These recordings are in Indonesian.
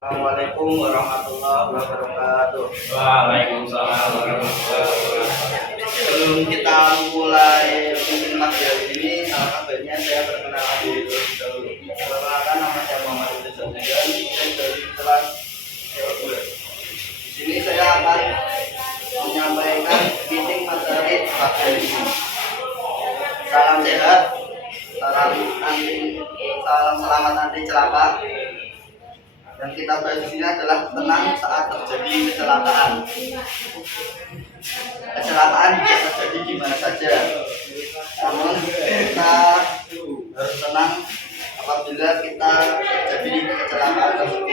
Assalamualaikum warahmatullahi wabarakatuh. Waalaikumsalam warahmatullahi wabarakatuh. Sebelum kita mulai materi ini, alangkah baiknya saya perkenalkan diri terlebih dahulu. Perkenalkan, nama saya Muhammad Rizal dan dari kelas CO2. Di sini saya akan menyampaikan meeting materi materi ini. Salam sehat, salam selamat anti celaka. Yang kita bahas di sini adalah tenang saat terjadi kecelakaan. Kecelakaan bisa terjadi di mana saja. Namun kita harus tenang apabila kita terjadi kecelakaan tersebut.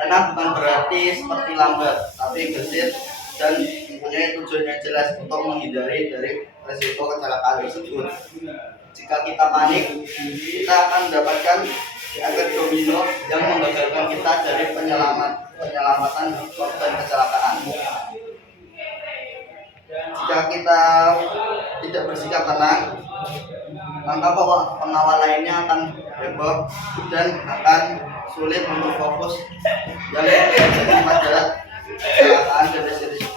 Tenang bukan berarti seperti lambat, tapi gesit dan mempunyai tujuan yang jelas untuk menghindari dari resiko kecelakaan tersebut. Jika kita panik, kita akan mendapatkan efek domino yang menggagalkan kita dari penyelamatan korban kecelakaan. Jika kita tidak bersikap tenang, maka pengawal lainnya akan heboh dan akan sulit untuk fokus yang terjadi pada kecelakaan dan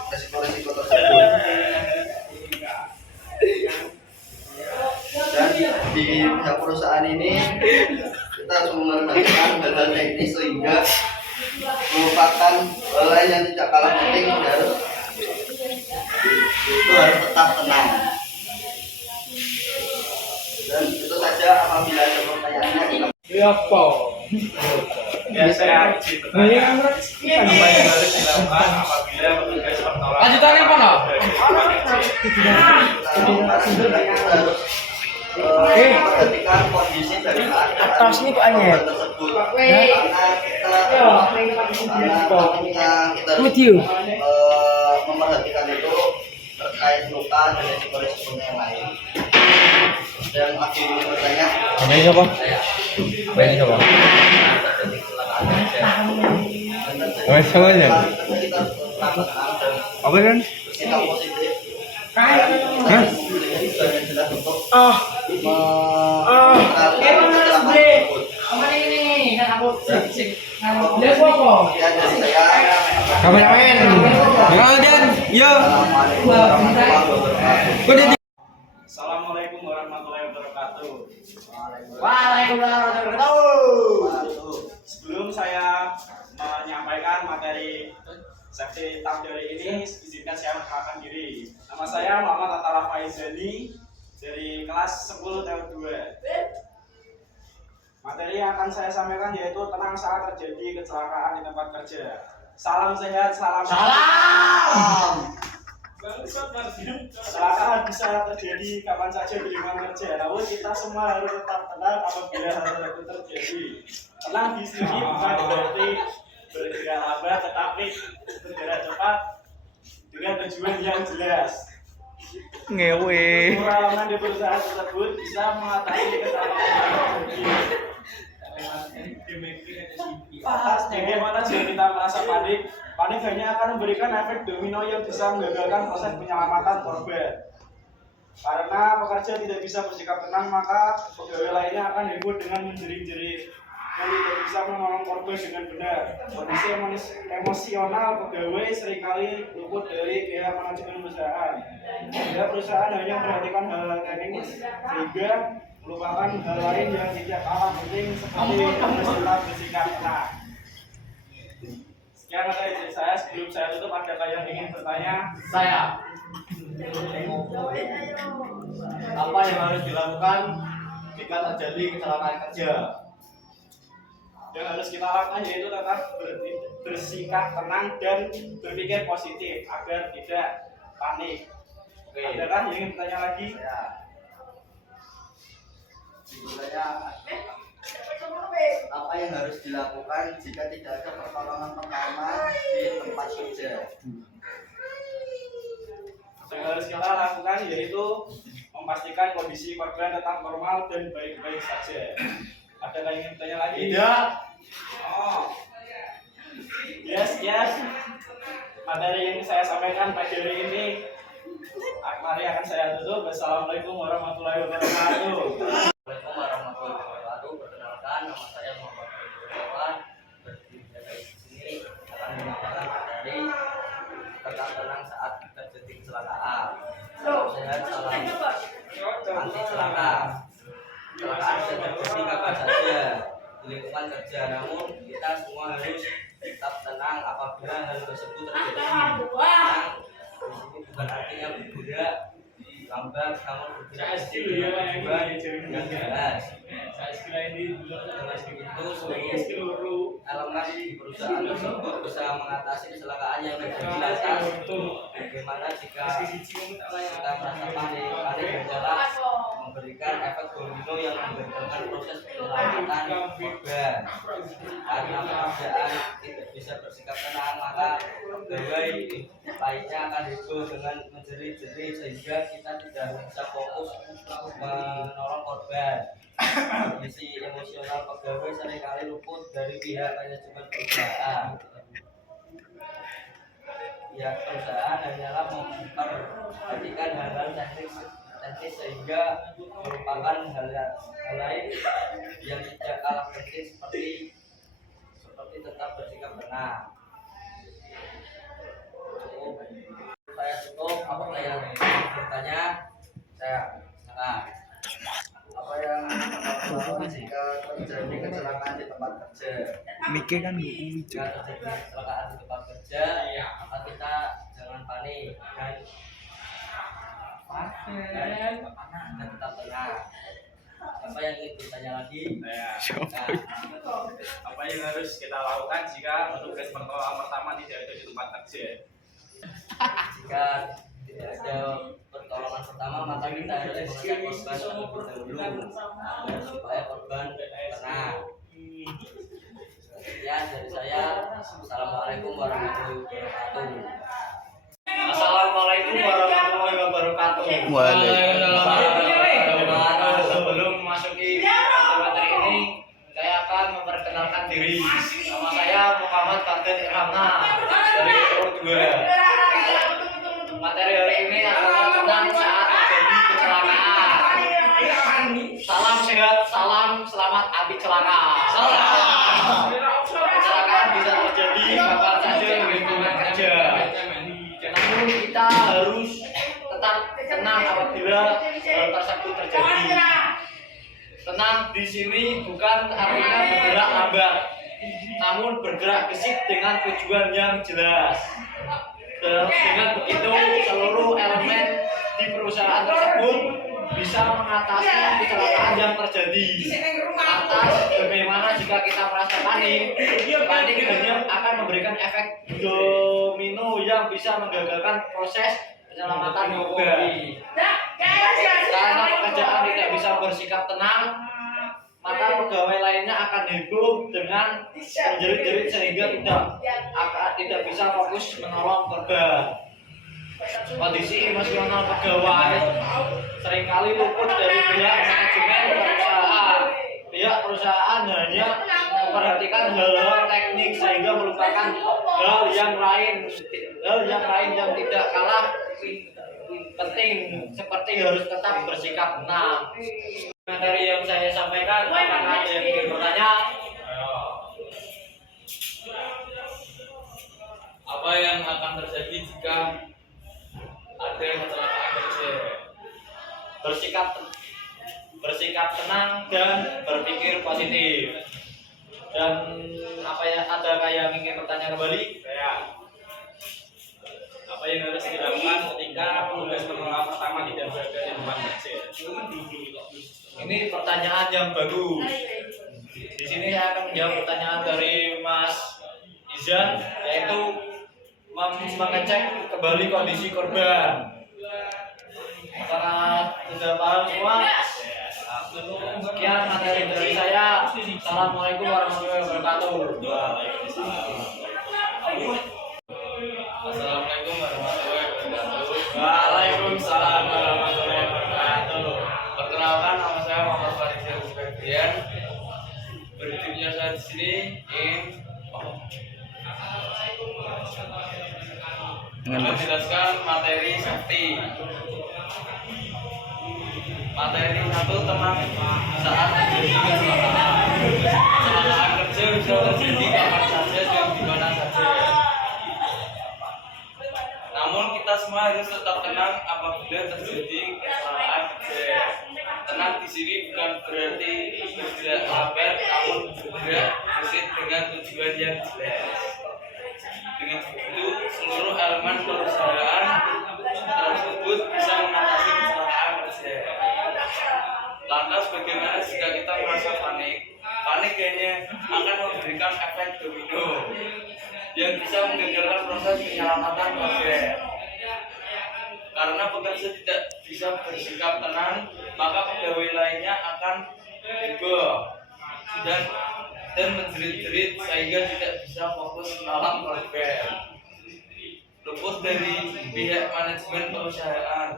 resiko-resiko tersebut. Dan di pihak perusahaan ini kita harus memperhatikan hal-hal teknis sehingga merupakan hal lain yang tidak kalah penting harus tetap tenang. Dan itu saja, apabila ada pertanyaannya Ya, saya izin bertanya. Apa yang harus dilakukan apabila petugas pertolongan? Lanjutannya apa no? memperhatikan kondisi dari Atas ini kok anyep? tersebut. Karena kita Video. memperhatikan itu terkait luka dan resiko-resikonya yang lain. Dan akhir ini bertanya. Ini siapa? Ini siapa? Semuanya. Apa kan? Bersikap positif. Hah? Kameramen. Dan yo. Assalamualaikum warahmatullahi wabarakatuh. Waalaikumsalam warahmatullahi wabarakatuh. Sebelum saya menyampaikan materi safety theory ini, izinkan saya memperkenalkan diri. Nama saya Muhammad Atala Faizani dari kelas 10 tahun 2. Materi yang akan saya sampaikan yaitu tenang saat terjadi kecelakaan di tempat kerja. Salam sehat, salam. Kecelakaan bisa terjadi kapan saja di lingkungan kerja. Namun kita semua harus tetap tenang apabila hal tersebut terjadi. Tenang di sini bukan berarti bergerak lambat, tetapi bergerak cepat dengan tujuan yang jelas. Ngewe. Pengalaman di perusahaan tersebut bisa mengatasi kecelakaan. Bagaimana jika kita merasa panik? Panik hanya akan memberikan efek domino yang bisa menggagalkan proses penyelamatan korban. Karena pekerja tidak bisa bersikap tenang, maka pegawai lainnya akan heboh dengan menjerit-jerit dan tidak bisa menolong korban dengan benar. Kondisi emosional pegawai seringkali luput dari pihak manajemen perusahaan. Sehingga perusahaan hanya memperhatikan hal-hal teknis sehingga melupakan hal lain yang tidak kalah penting seperti harus bersikap tenang. Sekian materi saya. Sebelum saya tutup, adakah yang ingin bertanya? Saya. Apa yang harus dilakukan jika terjadi kecelakaan kerja? Yang harus kita lakukan yaitu tetap bersikap tenang dan berpikir positif agar tidak panik. Adakah yang ingin bertanya lagi? Apa yang harus dilakukan jika tidak ada pertolongan pertama di tempat kerja? Yang harus kita lakukan yaitu memastikan kondisi korban tetap normal dan baik-baik saja. Ada yang ingin bertanya lagi? Tidak. Oh, yes. Materi yang saya sampaikan pagi hari ini, mari akan saya tutup. Wassalamualaikum warahmatullahi wabarakatuh. Assalamualaikum warahmatullahi wabarakatuh. Perkenalkan, nama saya Muhammad Rizal. tempat kerja. Namun kita semua harus tetap tenang apabila hal tersebut terjadi. Tenang di sini bukan artinya bergerak lambat, namun bergerak dengan tujuan yang jelas. Dengan begitu, seluruh elemen di perusahaan tersebut bisa mengatasi kecelakaan yang terjadi lantas. Bagaimana jika kita merasa panik berjalan memberikan efek domino yang menggagalkan proses penyelamatan korban. Karena pekerjaan tidak bisa bersikap tenang, maka pegawai lainnya akan heboh dengan menjerit-jerit sehingga kita tidak bisa fokus menolong korban. Kondisi emosional pegawai seringkali luput dari pihak manajemen perusahaan. Pihak perusahaan hanyalah memperhatikan hal-hal teknis sehingga merupakan hal lain yang tidak kalah penting seperti tetap bersikap tenang. Saya tutup. Apakah yang bertanya? Saya silakan. Apa yang jika terjadi kecelakaan di tempat kerja? Mikir kan Jika terjadi kecelakaan di tempat kerja, maka kita jangan panik dan tetap tenang. Apa yang ingin bertanya lagi? Apa yang harus kita lakukan jika petugas pertama tidak ada di tempat kerja? Jika tidak ada pertolongan pertama, maka kita harus mengecek korban terlebih dahulu agar supaya korban tenang. Sekian dari saya. Assalamualaikum warahmatullahi wabarakatuh. Assalamualaikum warahmatullahi wabarakatuh. Sebelum memasuki materi ini, saya akan memperkenalkan diri. Nama saya Muhammad Fadil Irhamna dari Kelompok 2. Materi hari ini adalah tentang saat terjadi kecelakaan. Salam sehat, salam selamat anti celaka. Kecelakaan bisa terjadi kapan saja di lingkungan kerja. Namun kita harus tetap tenang apabila hal tersebut terjadi. Tenang di sini bukan artinya bergerak lambat, namun bergerak gesit dengan tujuan yang jelas. Dengan begitu, seluruh elemen di perusahaan tersebut bisa mengatasi kecelakaan yang terjadi. Lantas, bagaimana jika kita merasa panik? Panik hanya akan memberikan efek domino yang bisa menggagalkan proses penyelamatan korban. Karena pekerjaan tidak bisa bersikap tenang, maka pegawai lainnya akan heboh dengan menjerit-jerit sehingga tidak bisa fokus menolong korban. Kondisi emosional pegawai seringkali luput dari pihak manajemen perusahaan. Pihak perusahaan hanya memperhatikan hal-hal teknik sehingga melupakan hal yang lain yang tidak kalah penting seperti harus tetap bersikap tenang. Materi yang saya sampaikan, apakah ada yang ingin bertanya? Apa yang akan terjadi jika ada kecelakaan kerja? Bersikap tenang dan berpikir positif. Dan adakah yang ingin bertanya kembali? Apa yang harus dilakukan ketika petugas penolongan pertama tidak berada di tempat kerja? Ini pertanyaan yang bagus. Di sini saya akan menjawab pertanyaan dari Mas Izan, yaitu mengecek kembali kondisi korban. Apakah sudah paham semua? Sekian materi dari saya. Assalamualaikum warahmatullahi wabarakatuh. Assalamualaikum warahmatullahi wabarakatuh. Waalaikumsalam warahmatullahi wabarakatuh. Perkenalkan, nama saya Muhammad Farizal Sebastian. Berikutnya saya di sini ingin menjelaskan materi safety. Materi 1 tentang saat terjadi kecelakaan. Kecelakaan kerja bisa terjadi kapan saja dan di mana saja. Namun kita semua harus tetap tenang apabila terjadi kecelakaan kerja. Tenang di sini bukan berarti bergerak lambat, namun bergerak dengan tujuan yang jelas. Dengan itu seluruh elemen perusahaan tersebut bisa mengatasi kecelakaan kerja. Lantas bagaimana jika kita merasa panik? Panik hanya akan memberikan efek domino yang bisa menggagalkan proses penyelamatan kerja. Karena pekerja tidak bisa bersikap tenang, maka pegawai lainnya akan heboh dan menjerit-jerit sehingga tidak bisa fokus dalam program. Luput dari pihak manajemen perusahaan.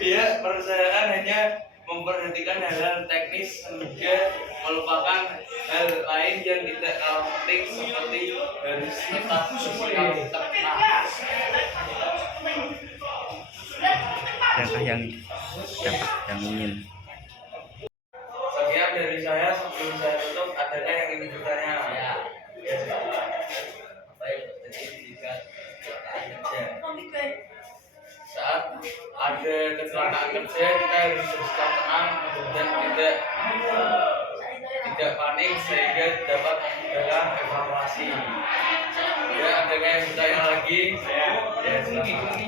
Pihak perusahaan hanya memperhatikan hal-hal teknis sehingga melupakan hal lain yang tidak terlalu penting seperti harus tetap bersikap tenang. yang ingin. Sekian dari saya, sebelum saya tutup, adakah yang ingin bertanya? Ya. Apa yang terjadi jika kecelakaan kerja? Saat ada kecelakaan kerja, kita harus bersikap tenang dan tidak panik sehingga dapat memudahkan evaluasi. Ya, adakah yang bertanya lagi? Ya, silakan.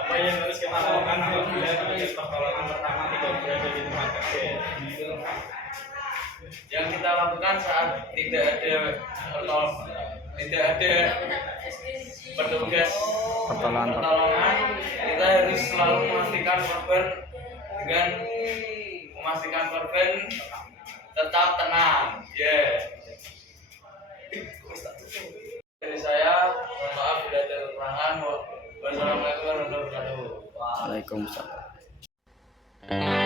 Apa yang harus kita lakukan apabila tugas pertolongan pertama tidak berada di tempat kerja? Yang kita lakukan saat tidak ada petugas pertolongan, kita harus selalu memastikan korban dengan memastikan korban tetap tenang. Dari saya, mohon maaf bila ada kekurangan. Wassalamualaikum warahmatullahi wabarakatuh. Waalaikumsalam.